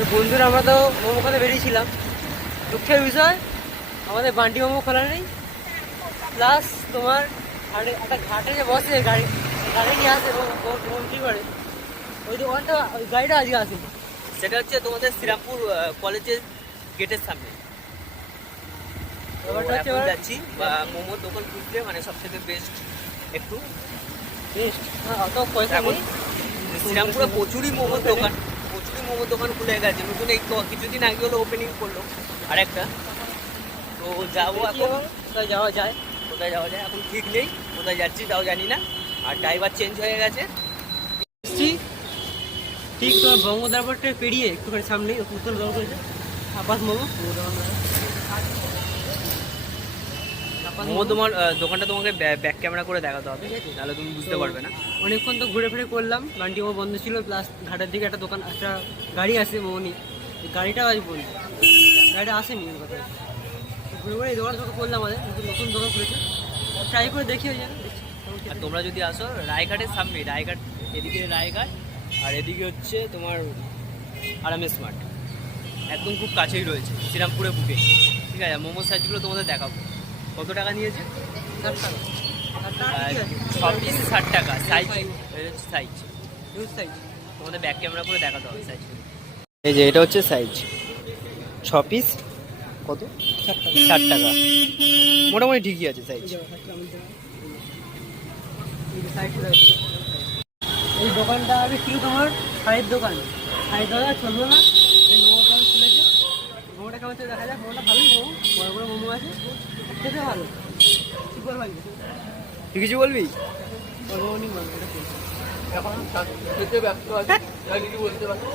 তো বন্ধুরা আমরা তো মোমো খেতে বেরিয়েছিলাম, দুঃখের বিষয় আমাদের বান্টি মোমো খোলা নেই। প্লাস তোমার একটা ঘাটে যে বসে গাড়ি নিয়ে আসে কি করে, ওই দোকানটা ওই গাড়িটা আজকে আসে। সেটা হচ্ছে তোমাদের শ্রীরামপুর কলেজের গেটের সামনে। এখন যাচ্ছি মোমোর দোকান খুঁজতে, মানে সবচেয়ে বেস্ট একটু বেস্ট অত পয়সা এখন নেই। শ্রীরামপুরে প্রচুরই মোমোর দোকান খুলে গেছে নতুন। এই তো কিছুদিন আগে হলো ওপেনিং করলো আরেকটা। তো যাবো এখন, কোথায় যাওয়া যায় এখন ঠিক নেই, কোথায় যাচ্ছি তাও জানি না। আর ড্রাইভার চেঞ্জ হয়ে গেছে। ঠিক তোমার বঙ্গোদরবারটা পেরিয়ে একটুখানি সামনেই উত্তর দল করেছে আপাস মোমো। মোমো তোমার দোকানটা তোমাকে ব্যাক ক্যামেরা করে দেখাতে হবে, তাহলে তুমি বুঝতে পারবে না। অনেকক্ষণ তো ঘুরে ফিরে করলাম, বান্টি মোমো বন্ধ ছিল। প্লাস ঘাটের দিকে একটা দোকান, একটা গাড়ি আসে মোমো নিয়ে, গাড়িটাও আজ বন্ধ, গাড়িটা আসেনি ওর কথা। ঘুরে ঘুরে এই দোকান থেকে করলাম, আমাদের নতুন দোকান খুলেছে, ট্রাই করে দেখি ওই জায়গায়। আর তোমরা যদি আসো রায়ঘাটের সামনে, রায়ঘাট এদিকে রায়ঘাট, আর এদিকে হচ্ছে তোমার আরামের স্মার্ট, একদম খুব কাছেই রয়েছে শ্রীরামপুরে বুকে। ঠিক আছে, মোমো সাইজগুলো তোমাদের দেখাবো। কত টাকা নিয়েছে? 60 টাকা। 6 পিস 60 টাকা। Size size huge size. তোমাদের ব্যাক ক্যামেরা করে দেখাতে হবে সাইজ। এই যে এটা হচ্ছে সাইজ, 6 পিস কত? 60 টাকা। মোটামুটি ঠিকই আছে সাইজ। এই দোকানটা আগে ছিল তোমার শাড়ির দোকান, শাড়ির দোকান চললো না, এই মোমো দোকান খুলেছে। মোমোটা কেমন চলে দেখা যাক। মোমোটা ভালোই, মোমো বড় বড় মোমো আছে, খেতে ভালো। কি করে ভাই তুই কিছু বলবি? মোমো নি বলবো, এটা এখন খেতে ব্যস্ত আছে, বলতে পারছি।